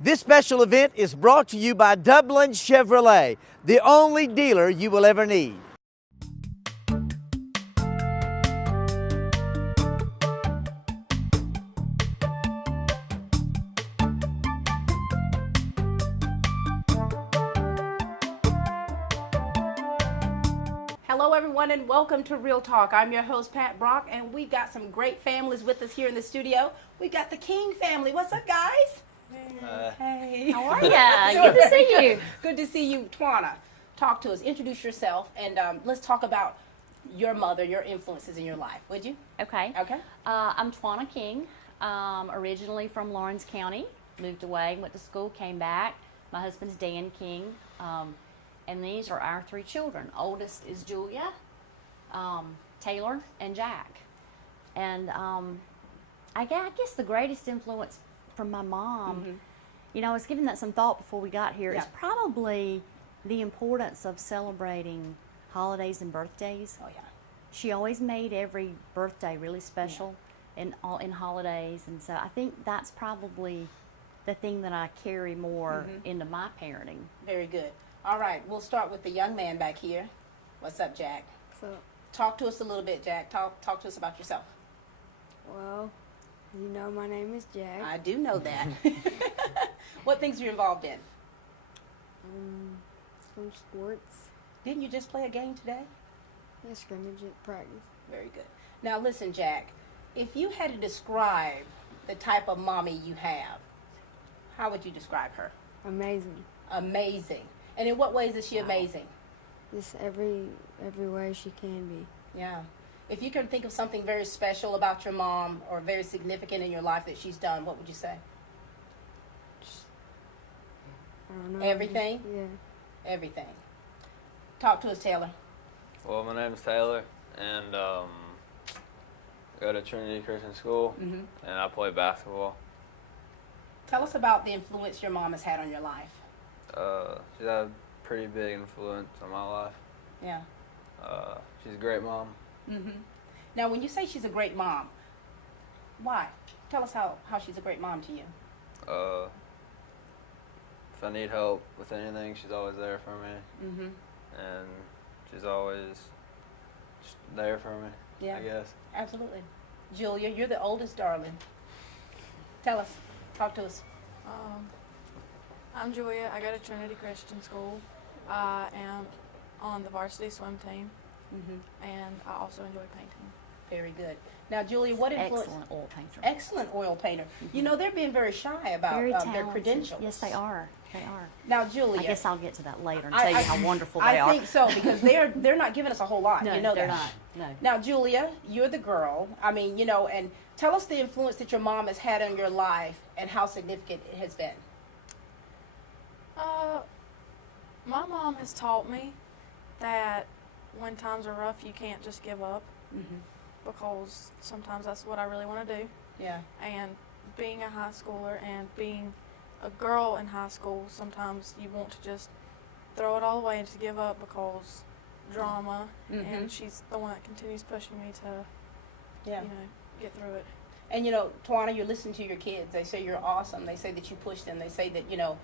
This special event is brought to you by Dublin Chevrolet, the only dealer you will ever need. Hello everyone and welcome to Real Talk. I'm your host Pat Brock and we've got some great families with us here in the studio. We've got the King family. What's up, guys? Hey. How are ya? Good to see you. Good to see you. Twana, talk to us. Introduce yourself and let's talk about your mother, your influences in your life, would you? Okay. Okay. I'm Twana King, originally from Lawrence County. Moved away, went to school, came back. My husband's Dan King, and these are our three children. Oldest is Julia, Taylor, and Jack. And I guess the greatest influence from my mom, you know, I was giving that some thought before we got here, is probably the importance of celebrating holidays and birthdays. Oh, yeah. She always made every birthday really special in holidays, and so I think that's probably the thing that I carry more into my parenting. Very good. All right, we'll start with the young man back here. What's up, Jack? So, Talk to us a little bit, Jack. Talk to us about yourself. well, you know my name is Jack. I do know that. What things are you involved in? Some sports. Didn't you just play a game today? Yeah, scrimmage at practice. Very good. Now listen, Jack, if you had to describe the type of mommy you have, how would you describe her? Amazing. Amazing. And in what ways is she amazing? Just every way she can be. Yeah. If you can think of something very special about your mom or very significant in your life that she's done, what would you say? I don't know. Everything? Yeah. Everything. Talk to us, Taylor. Well, my name is Taylor, and I go to Trinity Christian School, and I play basketball. Tell us about the influence your mom has had on your life. She's had a pretty big influence on my life. Yeah. She's a great mom. Now, when you say she's a great mom, why? Tell us how she's a great mom to you. If I need help with anything, she's always there for me. And she's always just there for me, Yeah. I guess. Absolutely. Julia, you're the oldest darling. Tell us. Talk to us. I'm Julia. I go to Trinity Christian School. I am on the varsity swim team, and I also enjoy painting. Very good. Now, Julia, what influence? Excellent oil painter. Excellent oil painter. You know, they're being very shy about Very their talented. credentials. Yes, they are. They are. Now, Julia. I guess I'll get to that later and tell you how wonderful they I are. think so, because they're not giving us a whole lot. No, you know they're that. not. No. Now, Julia, you're the girl. I mean, you know, and tell us the influence that your mom has had on your life and how significant it has been. My mom has taught me that when times are rough, you can't just give up, because sometimes that's what I really want to do. Yeah. And being a high schooler and being a girl in high school, sometimes you want to just throw it all away and just give up because drama, and she's the one that continues pushing me to, Yeah. you know, get through it. And, you know, Twana, you're listening to your kids. They say you're awesome. They say that you push them. They say that, you know,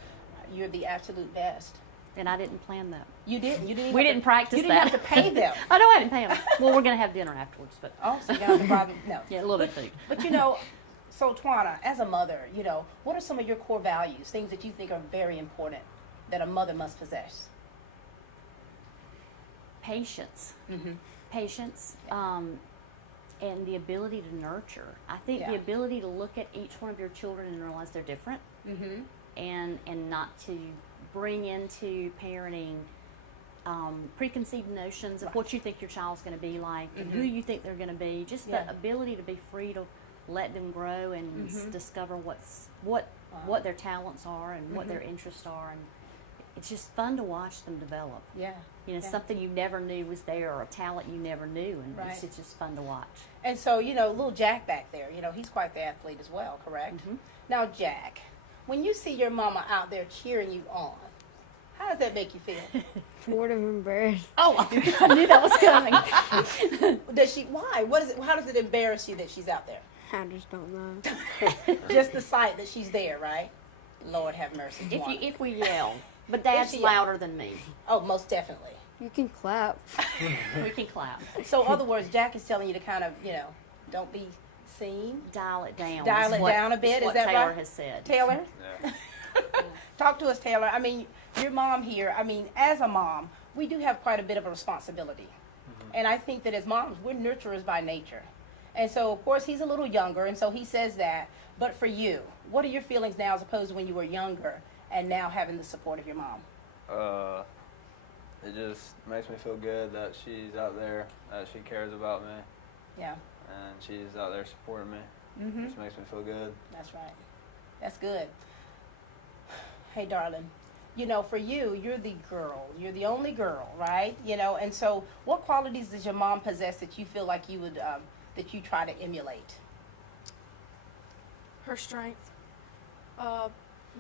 you're the absolute best. And I didn't plan that. You didn't. You didn't. We didn't practice You didn't that. have to pay them. I know I didn't pay them. Well, we're going to have dinner afterwards, but Oh, so you don't have to buy them. No. yeah, a little bit of food. But, you know, so Twana, as a mother, you know, what are some of your core values, things that you think are very important that a mother must possess? Patience. Patience. And the ability to nurture. I think the ability to look at each one of your children and realize they're different, and not to bring into parenting preconceived notions of what you think your child's going to be like and who you think they're going to be. Just the ability to be free to let them grow and discover what their talents are and what their interests are, and it's just fun to watch them develop. Yeah. You know, something you never knew was there, or a talent you never knew, and Right. it's just fun to watch. And so, you know, little Jack back there, you know, he's quite the athlete as well, correct? Now, Jack, when you see your mama out there cheering you on, how does that make you feel? Sort of embarrassed. Oh, I knew that was coming. Does she? Why? What is it? How does it embarrass you that she's out there? I just don't know. Just the sight that she's there, right? Lord have mercy. Tawana. If we yell, but Dad's she yell. louder than me. Oh, most definitely. You can clap. We can clap. So, in other words, Jack is telling you to kind of, don't be seen. Dial it down. Dial it down a bit. Is Is that what Taylor right? has said. Taylor, Yeah. talk to us, Taylor. I mean, your mom here, as a mom, we do have quite a bit of a responsibility. And I think that as moms, we're nurturers by nature. And so, of course, he's a little younger, and so he says that. But for you, what are your feelings now as opposed to when you were younger and now having the support of your mom? It just makes me feel good that she's out there, that she cares about me, Yeah, and she's out there supporting me. Mm-hmm. Just makes me feel good. That's right. That's good. Hey, darling, for you, you're the girl. You're the only girl, right? And so what qualities does your mom possess that you feel like you would, that you try to emulate? Her strength.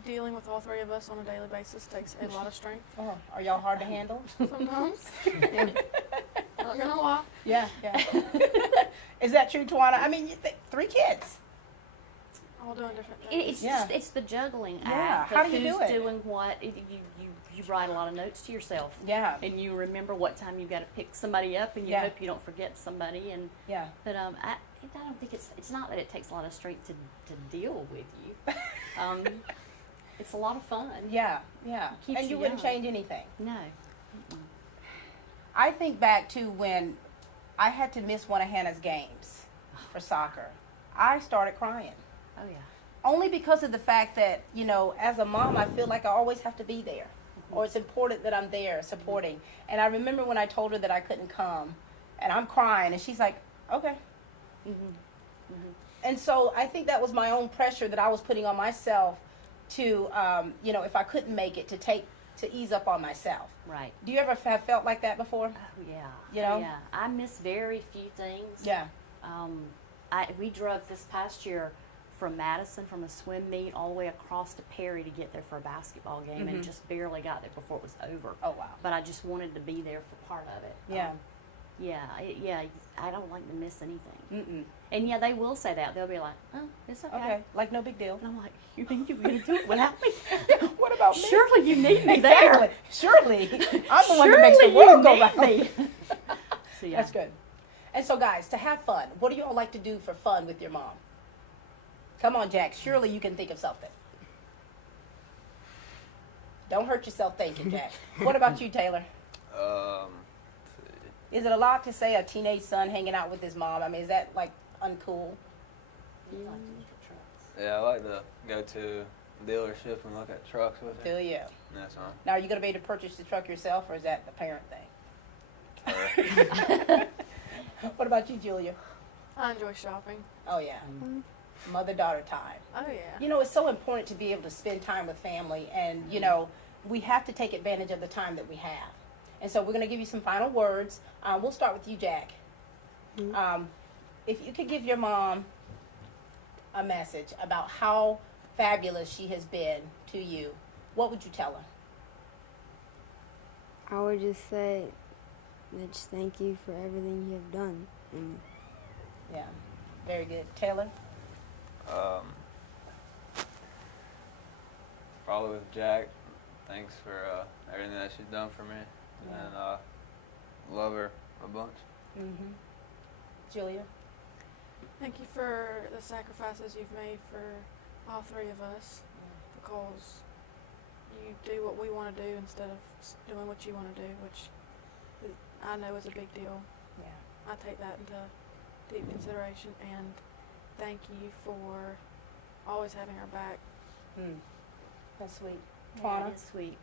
Dealing with all three of us on a daily basis takes a lot of strength. Oh, are y'all hard to handle? Sometimes. Not gonna lie. Yeah. Is that true, Tawana? You think 3 kids. All doing different things. It's the juggling Yeah, act. how of do you do who's it? doing what. You write a lot of notes to yourself. Yeah. And you remember what time you got to pick somebody up, and you Yeah. hope you don't forget somebody. And Yeah. But I don't think it's not that it takes a lot of strength to deal with you. It's a lot of fun. Yeah. Keeps And you you wouldn't young. change anything. No. I think back to when I had to miss one of Hannah's games for soccer. I started crying. Oh yeah. Only because of the fact that, as a mom, I feel like I always have to be there. Or it's important that I'm there supporting. And I remember when I told her that I couldn't come, and I'm crying, and she's like, okay. And so I think that was my own pressure that I was putting on myself to, if I couldn't make it, to ease up on myself. Right. Do you ever have felt like that before? Oh yeah. Yeah. I miss very few things. Yeah. We drove this past year from Madison, from a swim meet, all the way across to Perry to get there for a basketball game, and just barely got there before it was over. Oh, wow. But I just wanted to be there for part of it. Yeah. I don't like to miss anything. Mm-mm. And yeah, they will say that. They'll be like, "Oh, it's okay." Okay. Like, no big deal. And I'm like, "You think you're going to do it without me? What about me? Surely you need me Exactly. there. Surely. I'm the one that makes the Surely world you go need round. me." So, yeah. That's good. And so, guys, to have fun, what do you all like to do for fun with your mom? Come on, Jack. Surely you can think of something. Don't hurt yourself thinking, Jack. What about you, Taylor? Let's see. Is it a lot to say a teenage son hanging out with his mom? Is that, like, uncool? You like to look at trucks. Yeah, I like to go to the dealership and look at trucks with her. Do you? That's fine. Now, are you going to be able to purchase the truck yourself, or is that the parent thing? Her. What about you, Julia? I enjoy shopping. Oh, yeah. Mother-daughter time. Oh yeah. It's so important to be able to spend time with family, and, we have to take advantage of the time that we have. And so we're going to give you some final words. We'll start with you, Jack. If you could give your mom a message about how fabulous she has been to you, what would you tell her? I would just say that just thank you for everything you have done. And Yeah, very good. Taylor? Probably with Jack. Thanks for everything that she's done for me, and love her a bunch. Mm-hmm. Julia? Thank you for the sacrifices you've made for all three of us, because you do what we want to do instead of doing what you want to do, which I know is a big deal. Yeah. I take that into deep consideration, and thank you for always having our back. That's sweet. Yeah, Twana? it is sweet.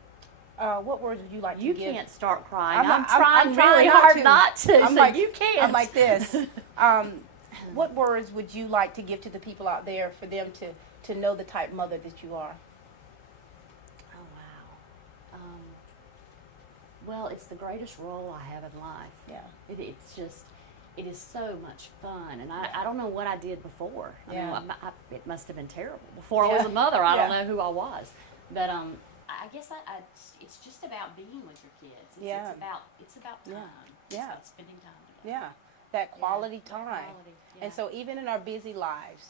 What words would you like You to give? can't start crying. I'm I'm, not- trying I'm really trying hard to. not to. I'm so like- you can't. I'm like this. What words would you like to give to the people out there for them to know the type mother that you are? Oh wow. Well, it's the greatest role I have in life. Yeah. It's just, it is so much fun, and I don't know what I did before. Yeah. It must have been terrible before I was a mother. I don't Yeah. know who I was, but I guess it's just about being with your kids. Yeah. It's about time. Yeah. It's Yeah. about spending time together. Yeah. That quality Yeah, time. quality, yeah. And so even in our busy lives,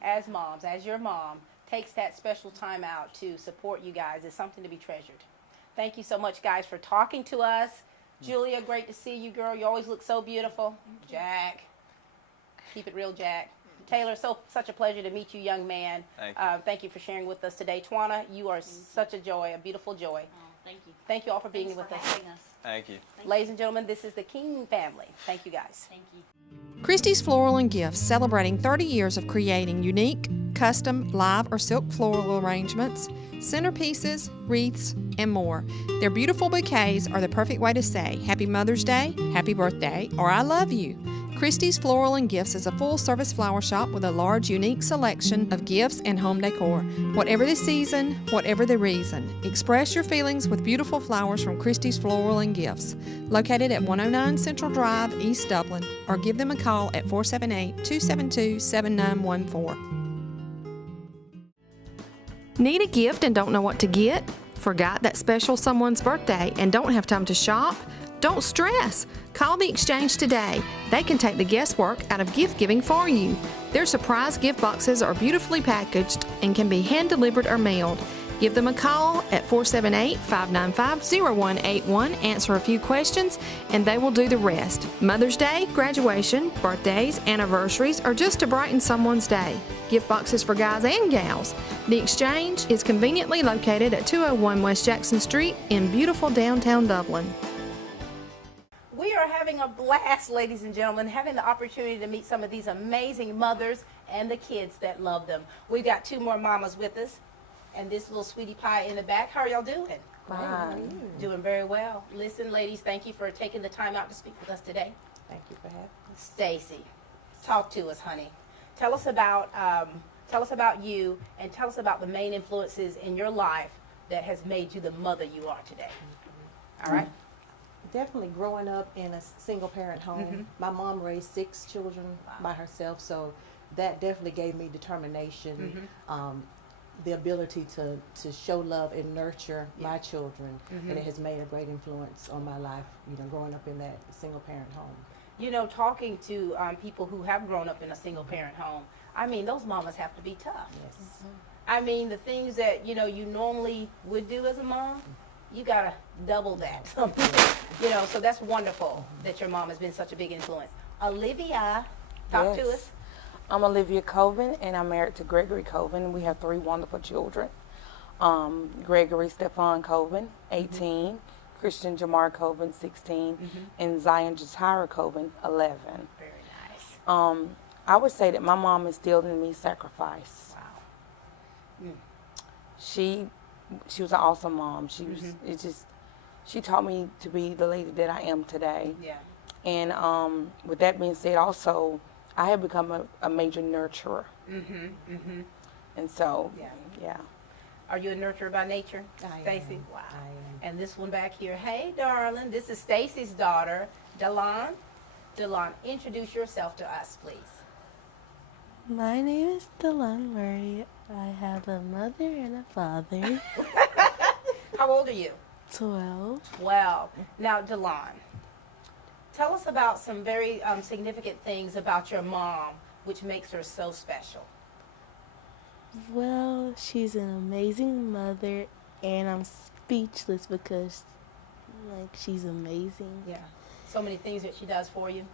as moms, as your mom, takes that special time out to support you guys is something to be treasured. Thank you so much, guys, for talking to us. Julia, great to see you, girl. You always look so beautiful. Jack, keep it real, Jack. Taylor, such a pleasure to meet you, young man. Thank you for sharing with us today. Twana, you are such a joy, a beautiful joy. Oh, thank you. Thank you all for being Thanks with for us. having us. Thank you. Ladies and gentlemen, this is the King family. Thank you, guys. Thank you. Christie's Floral and Gifts, celebrating 30 years of creating unique, custom, live or silk floral arrangements, centerpieces, wreaths, and more. Their beautiful bouquets are the perfect way to say Happy Mother's Day, Happy Birthday, or I love you. Christie's Floral and Gifts is a full-service flower shop with a large, unique selection of gifts and home decor. Whatever the season, whatever the reason, express your feelings with beautiful flowers from Christie's Floral and Gifts, located at 109 Central Drive, East Dublin, or give them a call at 478-272-7914. Need a gift and don't know what to get? Forgot that special someone's birthday and don't have time to shop? Don't stress. Call the Exchange today. They can take the guesswork out of gift giving for you. Their surprise gift boxes are beautifully packaged and can be hand delivered or mailed. Give them a call at 478-595-0181, answer a few questions, and they will do the rest. Mother's Day, graduation, birthdays, anniversaries, or just to brighten someone's day. Gift boxes for guys and gals. The Exchange is conveniently located at 201 West Jackson Street in beautiful downtown Dublin. We are having a blast, ladies and gentlemen, having the opportunity to meet some of these amazing mothers and the kids that love them. We've got two more mamas with us, and this little sweetie pie in the back. How are y'all doing? Fine. Doing very well. Listen, ladies, thank you for taking the time out to speak with us today. Thank you for having me. Stacy, talk to us, honey. Tell us about you, and tell us about the main influences in your life that has made you the mother you are today. All right? Definitely growing up in a single parent home. My mom raised 6 children by herself, so that definitely gave me determination, the ability to show love and nurture my children, and it has made a great influence on my life, growing up in that single parent home. Talking to people who have grown up in a single parent home, I mean, those mamas have to be tough. Yes. I mean, the things that, you normally would do as a mom, you gotta double that. So that's wonderful that your mom has been such a big influence. Olivia, talk to us. I'm Olivia Covin, and I'm married to Gregory Covin. We have 3 wonderful children. Gregory Stefan Covin, 18, Christian Jamar Covin, 16, and Zion Jatira Covin, 11. Very nice. I would say that my mom instilled in me sacrifice. Wow. She was an awesome mom. She was she taught me to be the lady that I am today. Yeah. And with that being said, also I have become a major nurturer. And so, yeah. Are you a nurturer by nature, I Stacy? am. Wow. I am. And this one back here, hey, darling, this is Stacy's daughter, Delon. Delon, introduce yourself to us, please. My name is Delon Murray. I have a mother and a father. How old are you? 12. 12. Now, Delon, tell us about some very significant things about your mom, which makes her so special. Well, she's an amazing mother, and I'm speechless because, she's amazing. Yeah. So many things that she does for you.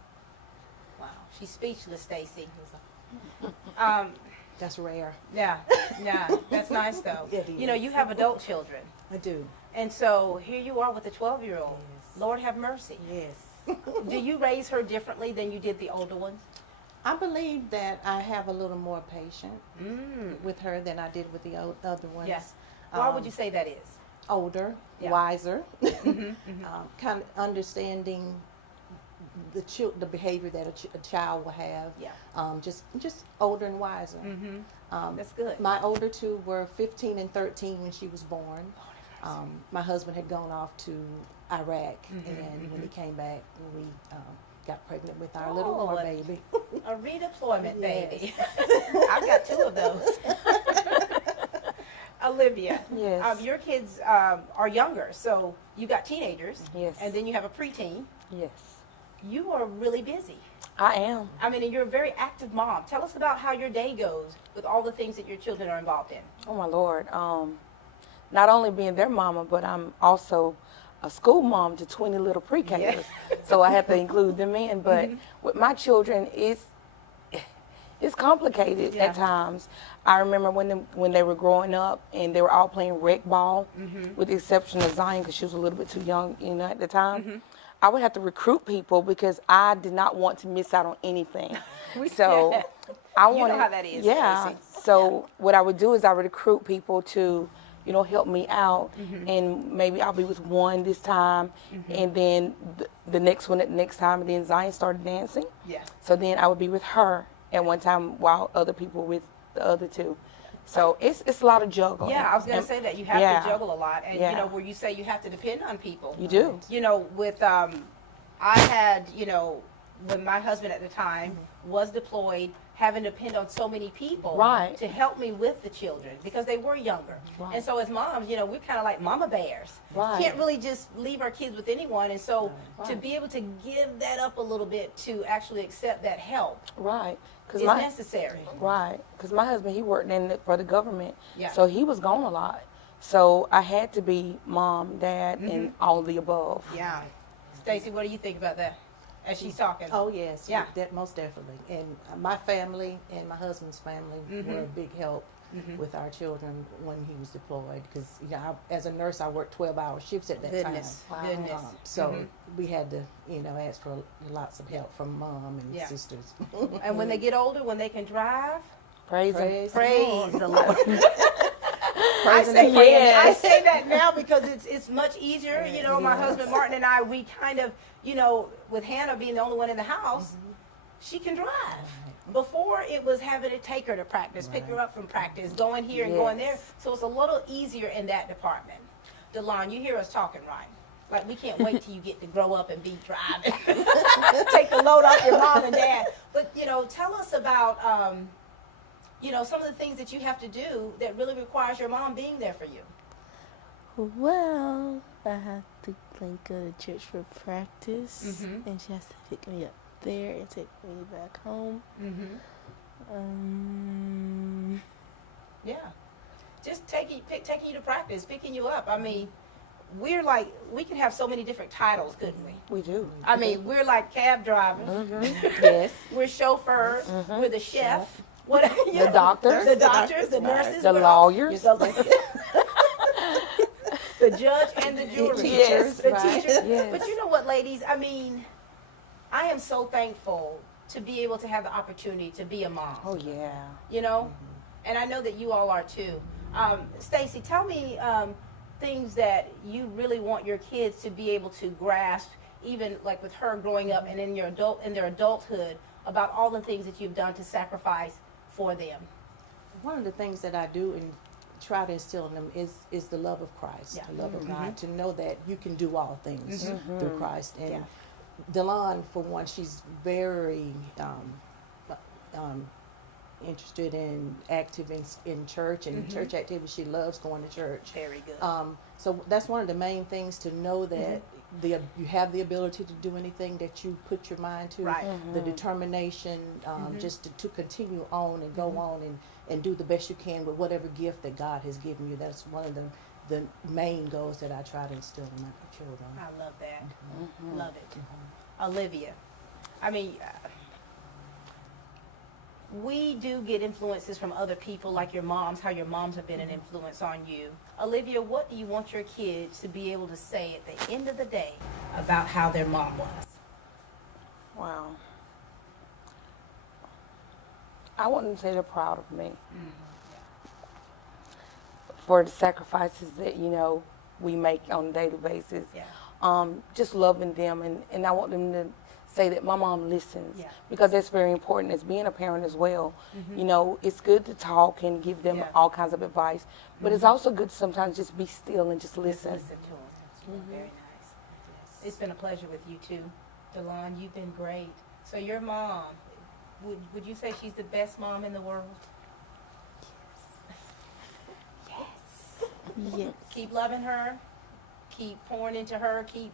Wow. She's speechless, Stacy. That's rare. Yeah. That's nice, though. It is. You have adult children. I do. And so here you are with a 12-year-old. Yes. Lord have mercy. Yes. Do you raise her differently than you did the older ones? I believe that I have a little more patience with her than I did with the other ones. Yes. Why would you say that is? Older, Yeah. wiser, kind of understanding the behavior that a child will have. Yeah. Just older and wiser. That's good. My older 2 were 15 and 13 when she was born. My husband had gone off to Iraq, and when he came back, we got pregnant with our little war baby. A redeployment baby. Yes. I've got 2 of those. Olivia, Yes. your kids are younger, so you got teenagers, Yes. and then you have a preteen. Yes. You are really busy. I am. I mean, and you're a very active mom. Tell us about how your day goes with all the things that your children are involved in. Oh my Lord. Not only being their mama, but I'm also a school mom to 20 little pre-Kers. Yeah. So I have to include them in. But with my children, it's complicated Yeah. at times. I remember when they were growing up and they were all playing rec ball, with the exception of Zion because she was a little bit too young, at the time. I would have to recruit people because I did not want to miss out on anything. So Yeah. I You wanted, know how that is, yeah. Layson. So what I would do is I would recruit people to, help me out, and maybe I'll be with one this time, and then the next one at the next time, and then Zion started dancing. Yeah. So then I would be with her at one time while other people with the other two. So it's a lot of juggling. Yeah, I was going to And- say that you have yeah. to juggle a lot, and Yeah. where you say you have to depend on people. You do. With I had when my husband at the time was deployed, having to depend on so many people Right. to help me with the children because they were younger. Right. And so as moms, we're kind of like mama bears. Right. Can't really just leave our kids with anyone, and so to Right. be able to give that up a little bit to actually accept that help Right. is necessary. Right, because my husband, he worked for the government, Yeah. so he was gone a lot. So I had to be mom, dad, and all of the above. Yeah. Stacey, what do you think about that as she's talking? Oh, yes. Yeah. Most definitely. And my family and my husband's family were a big help with our children when he was deployed. Because, as a nurse, I worked 12-hour shifts at that Goodness. time. Goodness. So we had to, ask for lots of help from mom and Yeah. sisters. And when they get older, when they can drive, Praise him. praise the Lord. I Praise say, him. Yes. I say that now because it's much easier. My husband Martin and I, we kind of, with Hannah being the only one in the house, she can drive. Before it was having to take her to practice, pick her up from practice, going here and going there. So it's a little easier in that department. DeLon, you hear us talking, right? Like, we can't wait till you get to grow up and be driving. Take the load off your mom and dad. But, tell us about, some of the things that you have to do that really requires your mom being there for you. Well, I have to go to church for practice, and she has to pick me up there and take me back home. Yeah. Just taking you to practice, picking you up. I mean, we could have so many different titles, couldn't we? We do. I mean, we're like cab drivers. Yes. We're chauffeurs. We're the chef. What? The doctors. The doctors, the nurses. The lawyers. The judge and the jury. Teachers, The right. teachers. Yes. But you know what, ladies? I mean, I am so thankful to be able to have the opportunity to be a mom. Oh, yeah. And I know that you all are too. Stacey, tell me things that you really want your kids to be able to grasp, even like with her growing up and in their adulthood, about all the things that you've done to sacrifice for them. One of the things that I do and try to instill in them is the love of Christ, the love of God, to know that you can do all things through Christ. And DeLon, for one, she's very interested and active in church and church activity. She loves going to church. Very good. So that's one of the main things, to know that you have the ability to do anything that you put your mind to. Right. The determination, just to continue on and go on and do the best you can with whatever gift that God has given you. That's one of the main goals that I try to instill in my children. I love that. Love it. Olivia, I mean, we do get influences from other people, like your moms, how your moms have been an influence on you. Olivia, what do you want your kids to be able to say at the end of the day about how their mom was? Wow. I want them to say they're proud of me for the sacrifices that, we make on a daily basis. Yeah. Just loving them, and I want them to say that my mom listens, because that's very important as being a parent as well. It's good to talk and give them all kinds of advice, but it's also good to sometimes just be still and just listen. Listen to them. Very nice. It's been a pleasure with you too. DeLon, you've been great. So your mom, would you say she's the best mom in the world? Yes. Keep loving her. Keep pouring into her. Keep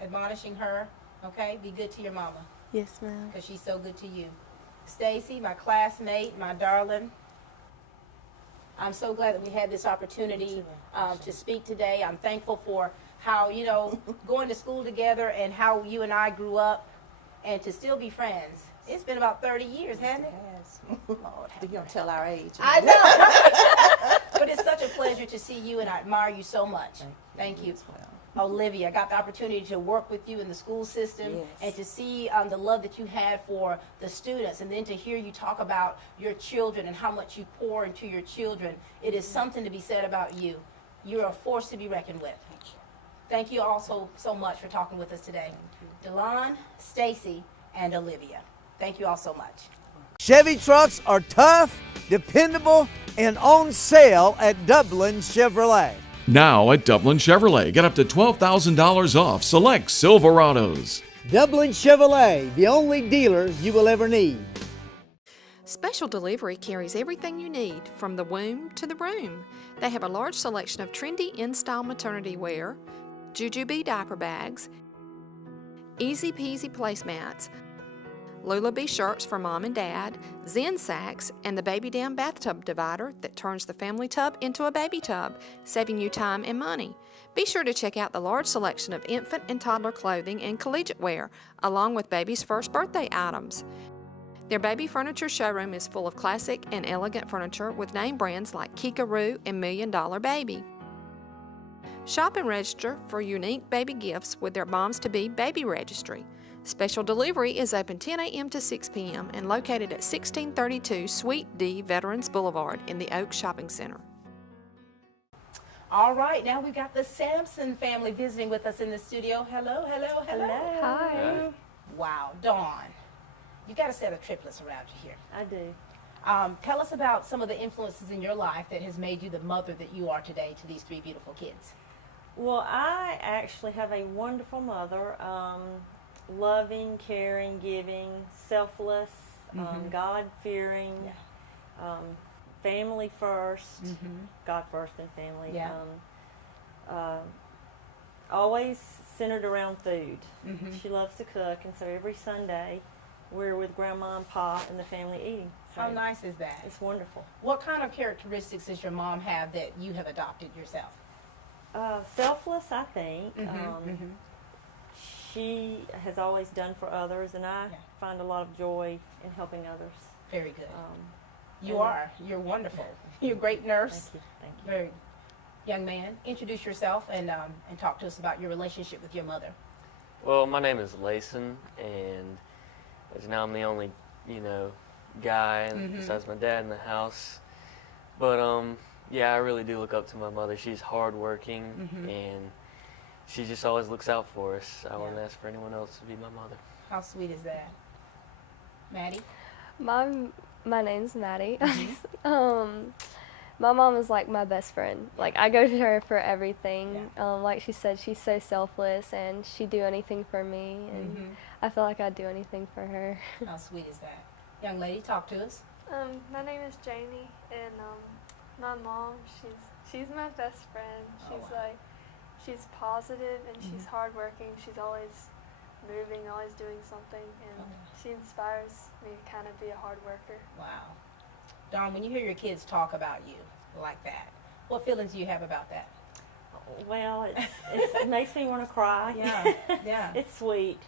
admonishing her. Okay? Be good to your mama. Yes, ma'am. Because she's so good to you. Stacy, my classmate, my darling, I'm so glad that we had this opportunity to speak today. I'm thankful for how, you know, going to school together and how you and I grew up and to still be friends. It's been about 30 years, hasn't it? Lord, you don't tell our age. I know. But it's such a pleasure to see you, and I admire you so much. Thank you. Olivia, I got the opportunity to work with you in the school system and to see the love that you had for the students, and then to hear you talk about your children and how much you pour into your children. It is something to be said about you. You're a force to be reckoned with. Thank you also so much for talking with us today. Delon, Stacy, and Olivia. Thank you all so much. Chevy trucks are tough, dependable, and on sale at Dublin Chevrolet. Now at Dublin Chevrolet, get up to $12,000 off select Silverados. Dublin Chevrolet, the only dealer you will ever need. Special Delivery carries everything you need from the womb to the room. They have a large selection of trendy in-style maternity wear, Jujubee diaper bags, Easy Peasy placemats, Lullaby shirts for mom and dad, Zen sacks, and the baby down bathtub divider that turns the family tub into a baby tub, saving you time and money. Be sure to check out the large selection of infant and toddler clothing and collegiate wear, along with baby's first birthday items. Their baby furniture showroom is full of classic and elegant furniture with name brands like Kikaroo and $1 Million Baby. Shop and register for unique baby gifts with their Moms-to-Be Baby Registry. Special Delivery is open 10 a.m. to 6 p.m. and located at 1632 Suite D Veterans Boulevard in the Oak Shopping Center. All right, now we've got the Samson family visiting with us in the studio. Hello, hello, hello. Hi. Wow, Dawn, you got a set of triplets around you here. I do. Tell us about some of the influences in your life that has made you the mother that you are today to these three beautiful kids. Well, I actually have a wonderful mother, loving, caring, giving, selfless, God-fearing, family first, God first and family. Yeah. Always centered around food. She loves to cook, and so every Sunday we're with Grandma and Pop and the family eating. So How nice is that? it's wonderful. What kind of characteristics does your mom have that you have adopted yourself? Selfless, I think. She has always done for others, and I find a lot of joy in helping others. Very good. You're wonderful. You're a great nurse. Thank you. Thank you. Very young man. Introduce yourself and talk to us about your relationship with your mother. Well, my name is Layson, and as now I'm the only, guy besides my dad in the house. But yeah, I really do look up to my mother. She's hardworking, and she just always looks out for us. I wouldn't ask for anyone else to be my mother. How sweet is that? Maddie? My name's Maddie. My mom is like my best friend. Like, I go to her for everything. Like she said, she's so selfless, and she'd do anything for me, and I feel like I'd do anything for her. How sweet is that? Young lady, talk to us. My name is Janie, and my mom, she's my best friend. She's positive, and she's hardworking. She's always moving, always doing something, and she inspires me to kind of be a hard worker. Wow. Dawn, when you hear your kids talk about you like that, what feelings do you have about that? Well, it makes me want to cry. Yeah. It's sweet.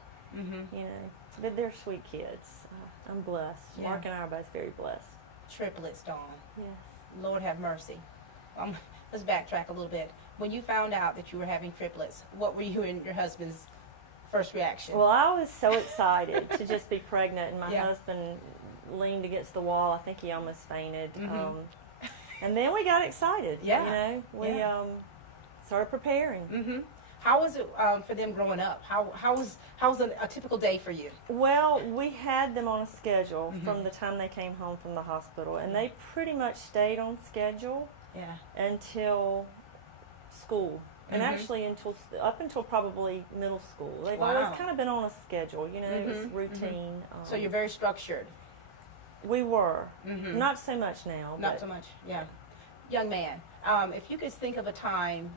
But they're sweet kids. I'm blessed. Yeah. Mark and I are both very blessed. Triplets, Dawn. Yes. Lord have mercy. Let's backtrack a little bit. When you found out that you were having triplets, what were you and your husband's first reaction? Well, I was so excited to just be pregnant, and my husband leaned against the wall. I think he almost fainted. And then we got excited. We started preparing. How was it for them growing up? How was a typical day for you? Well, we had them on a schedule from the time they came home from the hospital, and they pretty much stayed on schedule until school. And actually up until probably middle school. They've always kind of been on a schedule, it was routine. So you're very structured. We were. Not so much now. Not so much, yeah. Young man, if you could think of a time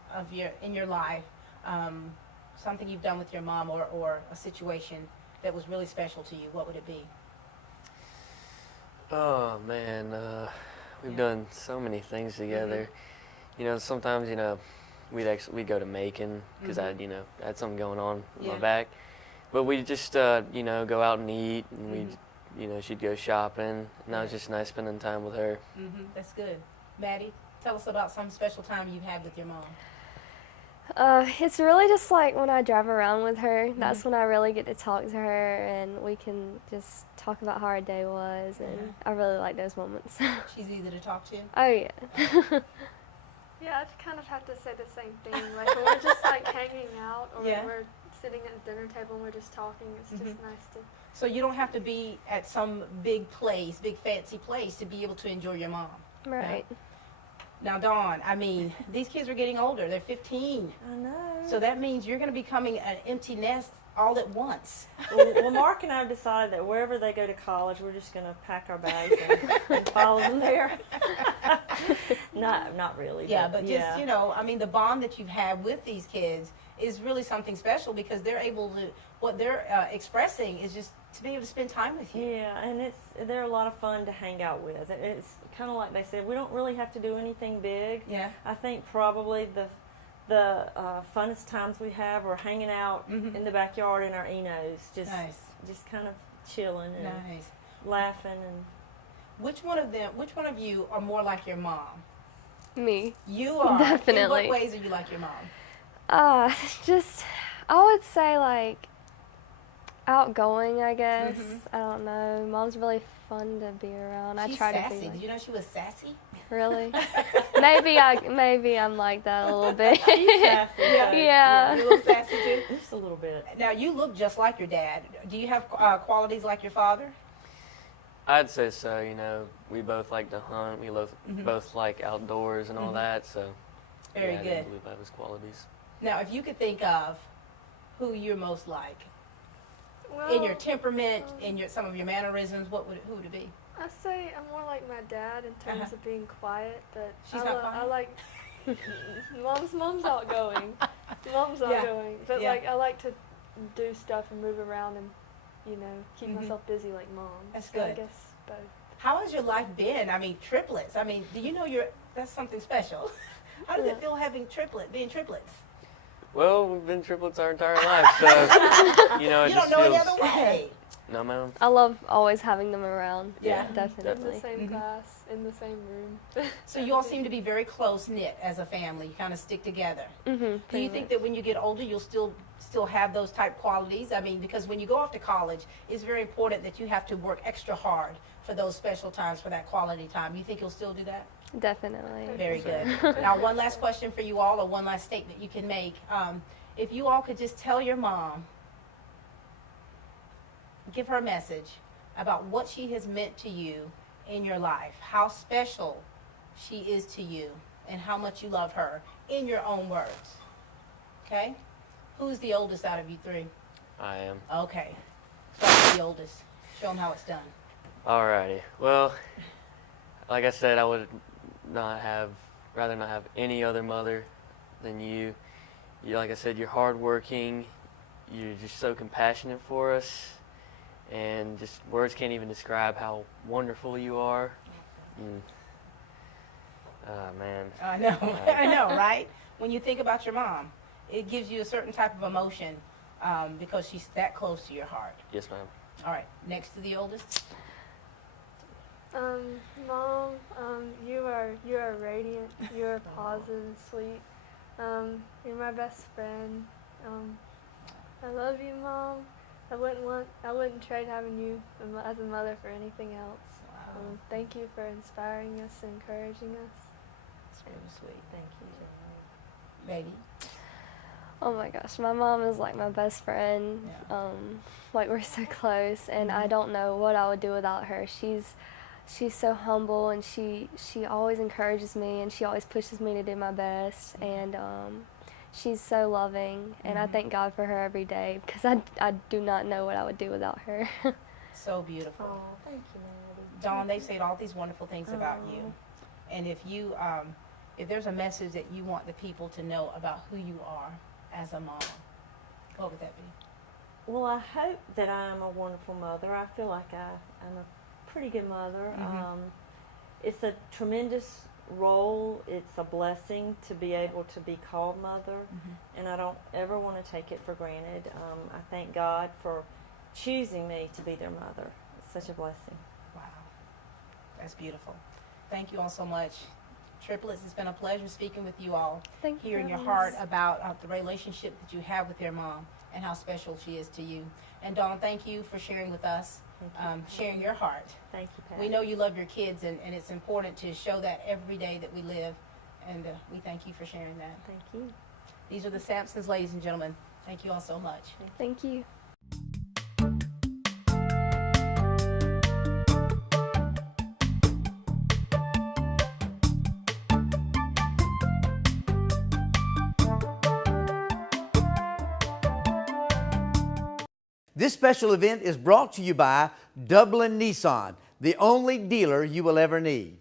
in your life, something you've done with your mom or a situation that was really special to you, what would it be? Oh man, we've done so many things together. You know, sometimes we'd go to Macon because I had something going on with my back, but we just go out and eat, and she'd go shopping, and that was just nice spending time with her. That's good. Maddie, tell us about some special time you've had with your mom. It's really just like when I drive around with her, that's when I really get to talk to her, and we can just talk about how our day was, and I really like those moments. She's easy to talk to? Oh, yeah. Yeah, I kind of have to say the same thing. Like when we're just like hanging out, or when we're sitting at the dinner table and we're just talking, it's just nice to. So you don't have to be at some big place, big fancy place to be able to enjoy your mom. Right. Now, Dawn, I mean, these kids are getting older. They're 15. I know. So that means you're going to be becoming an empty nest all at once. Well, Mark and I have decided that wherever they go to college, we're just going to pack our bags and follow them there. Not really. Yeah, but just, I mean, the bond that you've had with these kids is really something special because they're able to, what they're expressing is just to be able to spend time with you. Yeah, and they're a lot of fun to hang out with. It's kind of like they said, we don't really have to do anything big. Yeah. I think probably the funnest times we have are hanging out in the backyard in our Enos, just kind of chilling and laughing. And which one of you are more like your mom? Me. You are. Definitely. In what ways are you like your mom? I would say like outgoing, I guess. I don't know. Mom's really fun to be around. She's I try sassy. to be. Like, did you know she was sassy? Really? maybe I'm like that a little bit. Sassy, yeah. You look sassy too? Just a little bit. Now you look just like your dad. Do you have qualities like your father? I'd say so. We both like to hunt. We both like outdoors and all that. So Very I good. believe I have his qualities. Now, if you could think of who you're most like, Well, in your temperament, in some of your mannerisms, who would it be? I say I'm more like my dad in terms of being quiet, but She's not quiet? I like mom's outgoing. Mom's outgoing, but like I like to do stuff and move around and keep myself busy like mom. That's so I good. guess both. How has your life been? I mean, triplets. I mean, do you know that's something special? How does it feel being triplets? Well, we've been triplets our entire life, so it You just don't know any feels. other way. No, ma'am. I love always having them around. Yeah. Definitely. In the same class, in the same room. So you all seem to be very close knit as a family. You kind of stick together. Do you think that when you get older, you'll still have those type qualities? I mean, because when you go off to college, it's very important that you have to work extra hard for those special times, for that quality time. You think you'll still do that? Definitely. Very good. Now, one last question for you all, or one last statement you can make. If you all could just tell your mom, give her a message about what she has meant to you in your life, how special she is to you, and how much you love her, in your own words. Okay? Who's the oldest out of you three? I am. Okay. Start with the oldest. Show them how it's done. Alrighty. Well, like I said, I would rather not have any other mother than you. Like I said, you're hardworking. You're just so compassionate for us, and just words can't even describe how wonderful you are. Oh man. I know. I know, right? When you think about your mom, it gives you a certain type of emotion because she's that close to your heart. Yes, ma'am. All right. Next to the oldest. Mom, you are radiant. You are positive and sweet. You're my best friend. I love you, Mom. I wouldn't trade having you as a mother for anything else. Wow. Thank you for inspiring us and encouraging us. That's really sweet. Thank you, baby. Oh my gosh, my mom is like my best friend. Yeah. Like we're so close, and I don't know what I would do without her. She's so humble, and she always encourages me, and she always pushes me to do my best, and she's so loving, and I thank God for her every day because I do not know what I would do without her. So beautiful. Oh, thank you, Maddie. Dawn, they said all these wonderful things about you, and if there's a message that you want the people to know about who you are as a mom, what would that be? Well, I hope that I'm a wonderful mother. I feel like I'm a pretty good mother. It's a tremendous role. It's a blessing to be able to be called mother, and I don't ever want to take it for granted. I thank God for choosing me to be their mother. It's such a blessing. Wow, that's beautiful. Thank you all so much. Triplets, it's been a pleasure speaking with you all, hearing your heart about the relationship that you have with your mom and how special she is to you. And Dawn, thank you for sharing with us, sharing your heart. Thank you, Pat. We know you love your kids, and it's important to show that every day that we live, and we thank you for sharing that. Thank you. These are the Samsons, ladies and gentlemen. Thank you all so much. Thank you. This special event is brought to you by Dublin Nissan, the only dealer you will ever need.